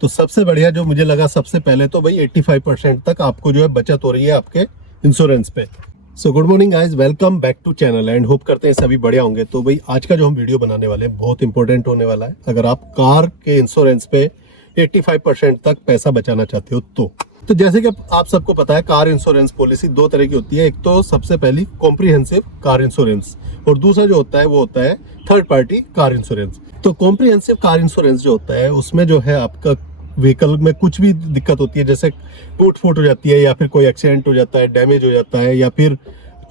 तो सबसे बढ़िया जो मुझे लगा, सबसे पहले तो भाई 85% तक आपको जो है बचत हो रही है आपके इंश्योरेंस पे। So good morning guys, welcome back to channel and hope करते हैं सभी बढ़िया होंगे। तो भाई आज का जो हम वीडियो बनाने वाले हैं बहुत इंपॉर्टेंट होने वाला है। अगर आप कार के इंश्योरेंस पे 85% तक पैसा बचाना चाहते हो तो जैसे कि आप सबको पता है, कार इंश्योरेंस पॉलिसी दो तरह की होती है। एक तो सबसे पहली कॉम्प्रिहेंसिव कार इंश्योरेंस और दूसरा जो होता है वो होता है थर्ड पार्टी कार इंश्योरेंस। तो कॉम्प्रिहेंसिव कार इंश्योरेंस जो होता है उसमें जो है आपका व्हीकल में कुछ भी दिक्कत होती है, जैसे टूट फूट हो जाती है या फिर कोई एक्सीडेंट हो जाता है, डैमेज हो जाता है या फिर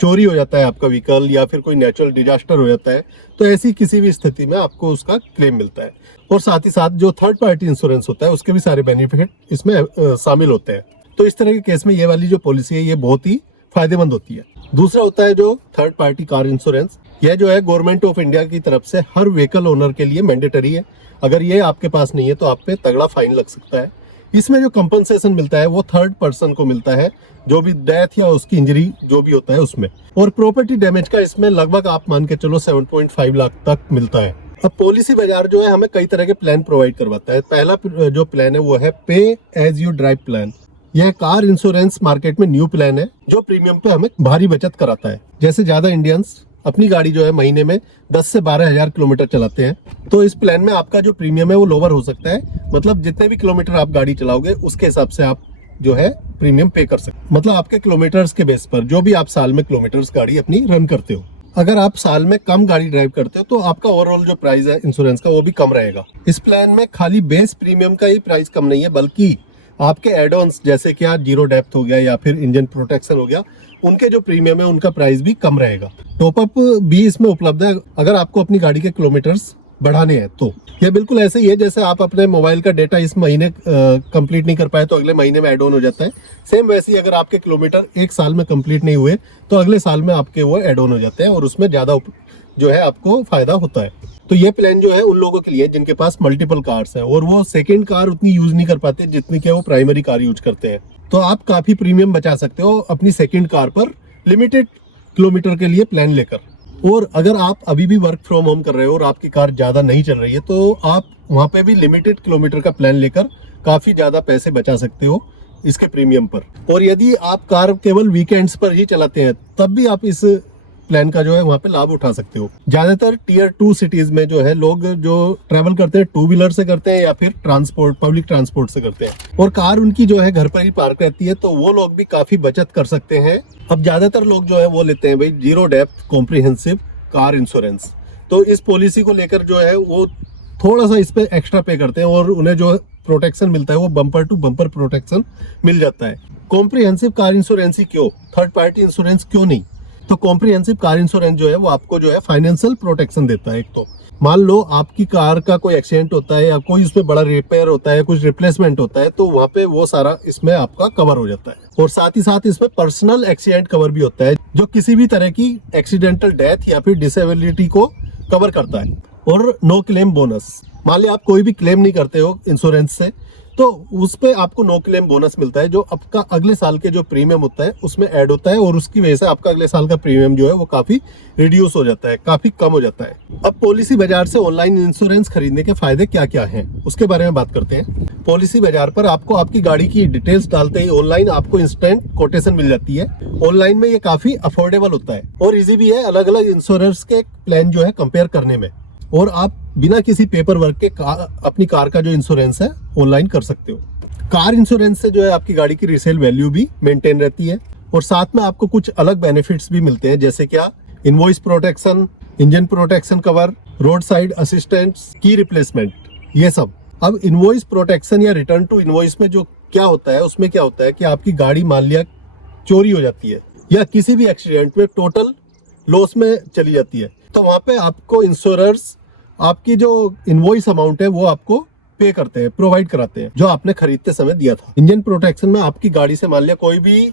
चोरी हो जाता है आपका व्हीकल या फिर कोई नेचुरल डिजास्टर हो जाता है, तो ऐसी किसी भी स्थिति में आपको उसका क्लेम मिलता है। और साथ ही साथ जो थर्ड पार्टी इंश्योरेंस होता है उसके भी सारे बेनिफिट इसमें शामिल होते हैं। तो इस तरह के केस में ये वाली जो पॉलिसी है ये बहुत ही फायदेमंद होती है। दूसरा होता है जो थर्ड पार्टी कार इंश्योरेंस। यह जो है गवर्नमेंट ऑफ इंडिया की तरफ से हर व्हीकल ओनर के लिए मैंडेटरी है। अगर ये आपके पास नहीं है तो आप पे तगड़ा फाइन लग सकता है। इसमें जो कंपनसेशन मिलता है वो थर्ड पर्सन को मिलता है, जो भी डेथ या उसकी इंजरी जो भी होता है उसमें। और प्रॉपर्टी डैमेज का इसमें लगभग आप मान के चलो 7.5 लाख तक मिलता है। अब पॉलिसी बाजार जो है हमें कई तरह के प्लान प्रोवाइड करवाता है। पहला जो प्लान है वो है पे एज यू ड्राइव प्लान। यह कार इंश्योरेंस मार्केट में न्यू प्लान है जो प्रीमियम पे हमें भारी बचत कराता है। जैसे ज्यादा इंडियंस अपनी गाड़ी जो है महीने में 10 से 12 हजार किलोमीटर चलाते हैं, तो इस प्लान में आपका जो प्रीमियम है वो लोअर हो सकता है। मतलब जितने भी किलोमीटर आप गाड़ी चलाओगे उसके हिसाब से आप जो है प्रीमियम पे कर सकते। मतलब आपके किलोमीटर्स के बेस पर, जो भी आप साल में किलोमीटर्स गाड़ी अपनी रन करते हो। अगर आप साल में कम गाड़ी ड्राइव करते हो तो आपका ओवरऑल जो प्राइस है इंश्योरेंस का वो भी कम रहेगा। इस प्लान में खाली बेस प्रीमियम का ही प्राइस कम नहीं है, बल्कि आपके एड ऑन्स जैसे कि जीरो डेप्थ हो गया या फिर इंजन प्रोटेक्शन हो गया, उनके जो प्रीमियम है उनका प्राइस भी कम रहेगा। टॉपअप भी इसमें उपलब्ध है अगर आपको अपनी गाड़ी के किलोमीटर्स बढ़ाने हैं तो। यह बिल्कुल ऐसे ही है जैसे आप अपने मोबाइल का डेटा इस महीने कंप्लीट नहीं कर पाए तो अगले महीने में एड ऑन हो जाता है। सेम वैसे ही अगर आपके किलोमीटर एक साल में कंप्लीट नहीं हुए तो अगले साल में आपके वो एड ऑन हो जाते हैं और उसमें ज्यादा जो है आपको फायदा होता है। तो ये प्लान जो है उन लोगों के लिए जिनके पास मल्टीपल कार्स है और वो सेकंड कार उतनी यूज नहीं कर पाते जितनी कि वो प्राइमरी कार यूज करते हैं। तो आप काफी प्रीमियम बचा सकते हो अपनी सेकंड कार पर लिमिटेड किलोमीटर के लिए प्लान लेकर। और अगर आप अभी भी वर्क फ्रॉम होम कर रहे हो और आपकी कार ज्यादा नहीं चल रही है तो आप वहां पे भी लिमिटेड किलोमीटर का प्लान लेकर काफी ज्यादा पैसे बचा सकते हो इसके प्रीमियम पर। और यदि आप कार केवल वीकेंड्स पर ही चलाते हैं तब भी आप इस प्लान का जो है वहाँ पे लाभ उठा सकते हो। ज्यादातर टीयर 2 सिटीज में जो है लोग जो ट्रेवल करते हैं टू व्हीलर से करते हैं या फिर पब्लिक ट्रांसपोर्ट से करते हैं और कार उनकी जो है घर पर ही पार्क रहती है, तो वो लोग भी काफी बचत कर सकते हैं। अब ज्यादातर लोग जो है वो लेते हैं भाई zero depth comprehensive car insurance. तो इस पॉलिसी को लेकर जो है वो थोड़ा सा इस पे एक्स्ट्रा पे करते हैं और उन्हें जो प्रोटेक्शन मिलता है वो बम्पर टू बम्पर प्रोटेक्शन मिल जाता है। कॉम्प्रिहेंसिव कार इंश्योरेंस ही क्यों, थर्ड पार्टी इंश्योरेंस क्यों नहीं? तो कॉम्प्रिहेंसिव कार इंश्योरेंस जो है वो आपको जो है फाइनेंशियल प्रोटेक्शन देता है। एक तो मान लो आपकी कार का कोई एक्सीडेंट होता है या कोई उसमें बड़ा रिपेयर होता है, कुछ रिप्लेसमेंट होता है, तो वहाँ पे वो सारा इसमें आपका कवर हो जाता है। और साथ ही साथ इसमें पर्सनल एक्सीडेंट कवर भी होता है जो किसी भी तरह की एक्सीडेंटल डेथ या फिर डिसेबिलिटी को कवर करता है। और नो क्लेम बोनस, मान लिया आप कोई भी क्लेम नहीं करते हो इंश्योरेंस से तो उस पे आपको नो क्लेम बोनस मिलता है, जो आपका अगले साल के जो प्रीमियम होता है उसमें ऐड होता है और उसकी वजह से आपका अगले साल का प्रीमियम जो है वो काफी रिड्यूस हो जाता है, काफी कम हो जाता है। अब पॉलिसी बाजार से ऑनलाइन इंश्योरेंस खरीदने के फायदे क्या क्या हैं उसके बारे में बात करते हैं। पॉलिसी बाजार पर आपको आपकी गाड़ी की डिटेल्स डालते ही ऑनलाइन आपको इंस्टेंट कोटेशन मिल जाती है। ऑनलाइन में ये काफी अफोर्डेबल होता है और इजी भी है अलग अलग इंश्योरेंस के प्लान जो है कंपेयर करने में। और आप बिना किसी पेपर वर्क के अपनी कार का जो इंश्योरेंस है ऑनलाइन कर सकते हो। कार इंश्योरेंस से जो है आपकी गाड़ी की रीसेल वैल्यू भी मेंटेन रहती है और साथ में आपको कुछ अलग बेनिफिट्स भी मिलते हैं, जैसे क्या invoice protection, engine protection cover, road side assistance, की रिप्लेसमेंट, ये सब। अब इनवॉइस प्रोटेक्शन या रिटर्न टू इनवॉइस में जो क्या होता है उसमें क्या होता है कि आपकी गाड़ी मान लिया चोरी हो जाती है या किसी भी एक्सीडेंट में टोटल लॉस में चली जाती है, तो वहां पे आपको इंश्योरर्स आपकी जो इनवॉइस अमाउंट है वो आपको पे करते हैं, प्रोवाइड कराते हैं, जो आपने खरीदते समय दिया था। इंजन प्रोटेक्शन में आपकी गाड़ी से मान लिया कोई भी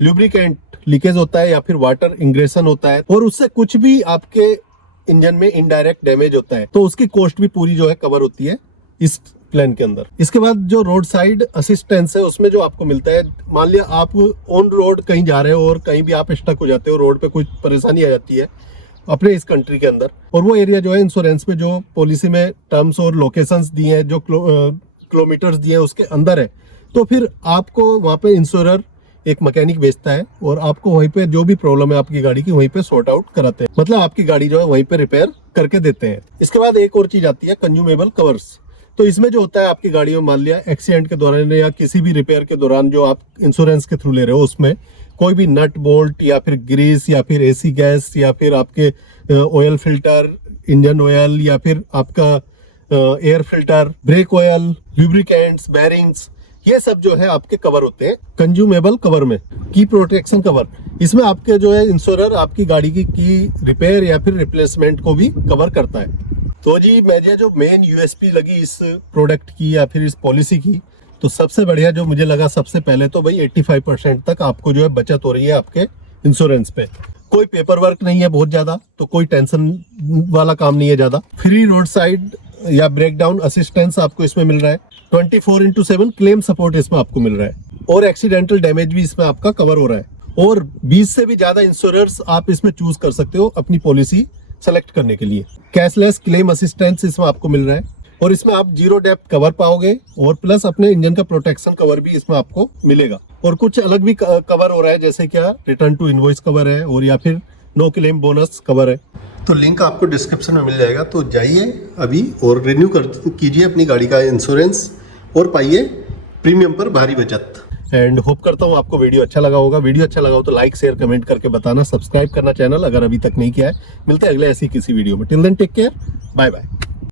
लुब्रिकेंट लीकेज होता है या फिर वाटर इंग्रेशन होता है और उससे कुछ भी आपके इंजन में इनडायरेक्ट डैमेज होता है तो उसकी कॉस्ट भी पूरी जो है कवर होती है इस प्लान के अंदर। इसके बाद जो रोड साइड असिस्टेंस है उसमें जो आपको मिलता है, मान लिया आप ऑन रोड कहीं जा रहे हो और कहीं भी आप स्टक हो जाते हो, रोड पे कुछ परेशानी आ जाती है अपने इस कंट्री के अंदर, और वो एरिया जो है इंश्योरेंस में जो पॉलिसी में टर्म्स और लोकेशंस दी हैं, जो किलोमीटर्स दिए हैं उसके अंदर है, तो फिर आपको वहाँ पे इंश्योरर एक मैकेनिक बेचता है और आपको वहीं पे जो भी प्रॉब्लम है आपकी गाड़ी की वहीं पे सॉर्ट आउट कराते हैं, मतलब आपकी गाड़ी जो है वहीं पे रिपेयर करके देते हैं। इसके बाद एक और चीज आती है कंज्यूमेबल कवर्स। तो इसमें जो होता है आपकी गाड़ी में मान लिया एक्सीडेंट के दौरान या किसी भी रिपेयर के दौरान जो आप इंश्योरेंस के थ्रू ले रहे हो, उसमें कोई भी नट बोल्ट या फिर ग्रीस या फिर एसी गैस या फिर आपके ऑयल फिल्टर, इंजन ऑयल या फिर आपका air filter, brake oil, lubricants, bearings, ये सब जो है आपके कवर होते हैं कंज्यूमेबल कवर में। की प्रोटेक्शन कवर, इसमें आपके जो है इंश्योरर आपकी गाड़ी की रिपेयर या फिर रिप्लेसमेंट को भी कवर करता है। तो जी मुझे जो मेन यूएसपी लगी इस प्रोडक्ट की या फिर इस पॉलिसी की, तो सबसे बढ़िया जो मुझे लगा, सबसे पहले तो भाई 85% तक आपको जो है बचत हो रही है आपके इंश्योरेंस पे। कोई पेपर वर्क नहीं है बहुत ज्यादा, तो कोई टेंशन वाला काम नहीं है ज्यादा। फ्री रोड साइड या ब्रेकडाउन असिस्टेंस आपको इसमें मिल रहा है। 24/7 क्लेम सपोर्ट इसमें आपको मिल रहा है और एक्सीडेंटल डैमेज भी इसमें आपका कवर हो रहा है। और 20 से भी ज्यादा इंश्योरर्स आप इसमें चूज कर सकते हो अपनी पॉलिसी सेलेक्ट करने के लिए। कैशलेस क्लेम असिस्टेंस इसमें आपको मिल रहा है और इसमें आप जीरो डेप्थ कवर पाओगे और प्लस अपने इंजन का प्रोटेक्शन कवर भी इसमें आपको मिलेगा। और कुछ अलग भी कवर हो रहा है, जैसे क्या रिटर्न टू इनवॉइस कवर है और या फिर नो क्लेम बोनस कवर है। तो लिंक आपको डिस्क्रिप्शन में मिल जाएगा, तो जाइए अभी और रिन्यू कीजिए अपनी गाड़ी का इंश्योरेंस और पाइए प्रीमियम पर भारी बचत। एंड होप करता हूँ आपको वीडियो अच्छा लगा होगा। वीडियो अच्छा लगा हो तो लाइक शेयर कमेंट करके बताना, सब्सक्राइब करना चैनल अगर अभी तक नहीं किया है। मिलते हैं अगले ऐसी किसी वीडियो में। Till then take care, bye bye.